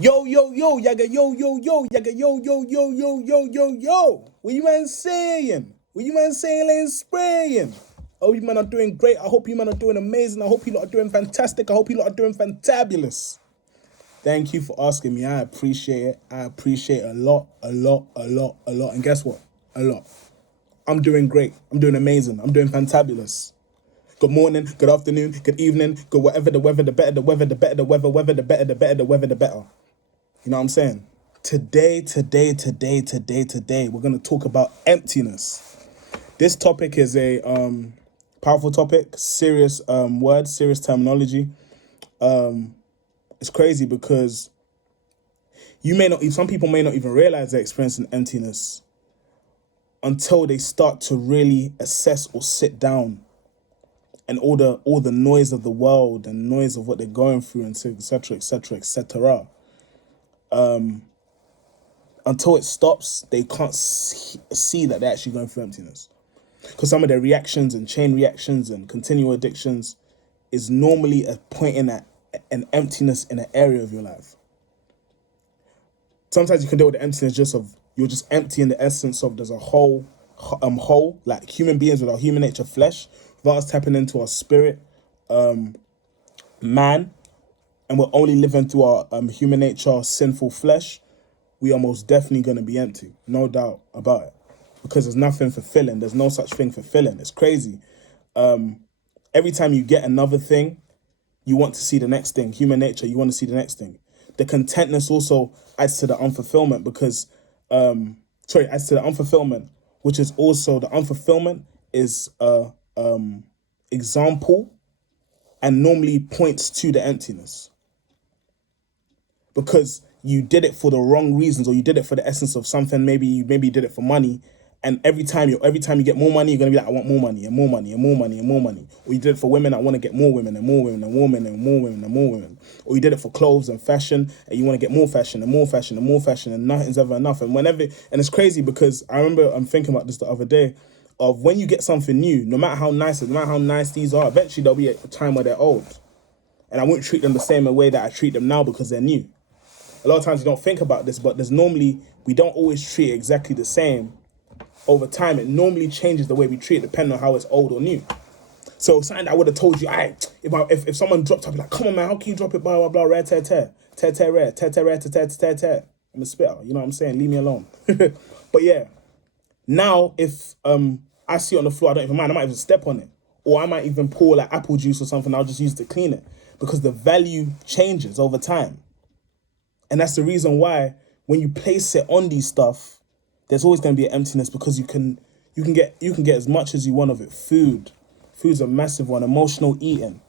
Yo, yo, yo, yaga, yo, yo, yo, yaga, yo, yo, yo, yo, yo, yo, yo. What you man saying? What you man saying and spraying? Oh, you man are doing great. I hope you man are doing amazing. I hope you lot are doing fantastic. I hope you lot are doing fantabulous. Thank you for asking me. I appreciate it. I appreciate it a lot, a lot, a lot, a lot. And guess what? A lot. I'm doing great. I'm doing amazing. I'm doing fantabulous. Good morning, good afternoon, good evening, good whatever the weather, the better the weather, the better the weather, the better, the better, the weather, the better. You know what I'm saying? Today, we're going to talk about emptiness. This topic is a powerful topic, serious word, serious terminology. It's crazy because some people may not even realize they're experiencing emptiness until they start to really assess or sit down and all the noise of the world and noise of what they're going through and etc. Until it stops, they can't see that they're actually going through emptiness. Because some of their reactions and chain reactions and continual addictions is normally pointing at an emptiness in an area of your life. Sometimes you can deal with the emptiness you're just empty in the essence of there's a whole, like human beings with our human nature flesh, without us tapping into our spirit, man, and we're only living through our human nature, sinful flesh. We are most definitely going to be empty, no doubt about it, because there's nothing fulfilling. There's no such thing fulfilling. It's crazy. Every time you get another thing, you want to see the next thing. Human nature, you want to see the next thing. The contentness also adds to the unfulfillment adds to the unfulfillment, which is also the unfulfillment is a example and normally points to the emptiness. Because you did it for the wrong reasons, or you did it for the essence of something. Maybe you did it for money, and every time you get more money, you're gonna be like, I want more money and more money and more money and more money. Or you did it for women, I want to get more women and more women and more women and more women and more women. Or you did it for clothes and fashion, and you want to get more fashion and more fashion and more fashion, and nothing's ever enough. And it's crazy because I remember I'm thinking about this the other day, of when you get something new, no matter how nice these are, eventually there'll be a time where they're old, and I won't treat them the same way that I treat them now because they're new. A lot of times you don't think about this, but we don't always treat it exactly the same. Over time, it normally changes the way we treat it depending on how it's old or new. So something that I would have told you, if someone dropped up, like, come on man, how can you drop it, blah, blah, blah, rare, tear, tear, tear, tear, rare, tear, tear, rare, tear, tear, tear. I'm a spitter, you know what I'm saying? Leave me alone. But yeah, now if I see it on the floor, I don't even mind, I might even step on it. Or I might even pour like apple juice or something, I'll just use it to clean it. Because the value changes over time. And that's the reason why when you place it on these stuff, there's always going to be an emptiness, because you can get as much as you want of it. Food's a massive one. Emotional eating,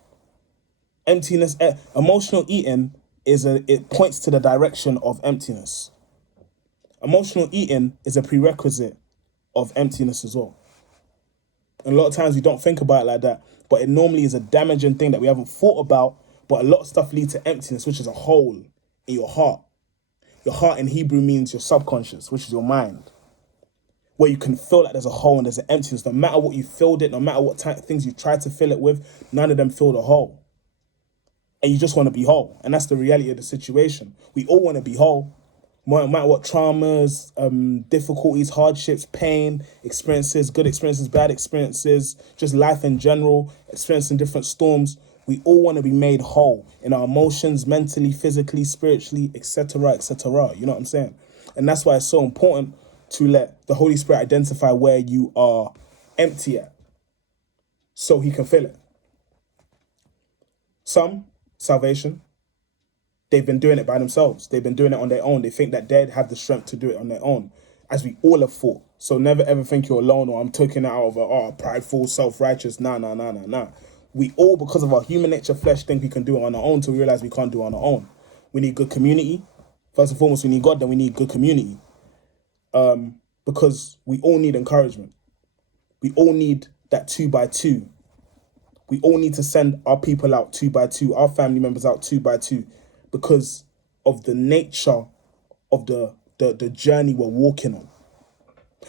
emptiness. Emotional eating it points to the direction of emptiness. Emotional eating is a prerequisite of emptiness as well. And a lot of times we don't think about it like that, but it normally is a damaging thing that we haven't thought about. But a lot of stuff leads to emptiness, which is a hole in your heart. Your heart in Hebrew means your subconscious, which is your mind, where you can feel like there's a hole and there's an emptiness. No matter what you filled it, no matter what things you tried to fill it with, none of them fill the hole. And you just want to be whole. And that's the reality of the situation. We all want to be whole. No matter what traumas, difficulties, hardships, pain, experiences, good experiences, bad experiences, just life in general, experiencing different storms, we all want to be made whole in our emotions, mentally, physically, spiritually, etc., etc. You know what I'm saying? And that's why it's so important to let the Holy Spirit identify where you are empty at, so he can fill it. Some, salvation, they've been doing it by themselves. They've been doing it on their own. They think that they'd have the strength to do it on their own, as we all have thought. So never ever think you're alone, or I'm taking it out of a prideful, self-righteous. Nah. We all, because of our human nature flesh, think we can do it on our own, till we realize we can't do it on our own. We need good community. First and foremost, we need God, then we need good community. Because we all need encouragement. We all need that 2x2. We all need to send our people out 2x2, our family members out 2x2, because of the nature of the journey we're walking on.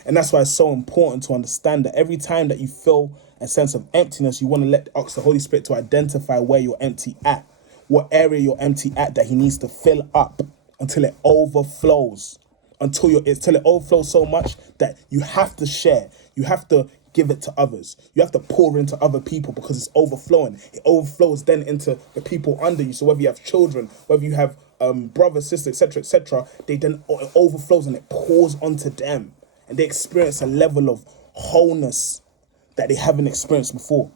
And that's why it's so important to understand that every time that you feel a sense of emptiness, you want to ask the Holy Spirit to identify where you're empty at, what area you're empty at that he needs to fill up. until it overflows. Until it overflows so much that you have to share. You have to give it to others. You have to pour into other people because it's overflowing. It overflows then into the people under you. So whether you have children, whether you have brothers, sisters, etc., it overflows and it pours onto them, and they experience a level of wholeness that they haven't experienced before.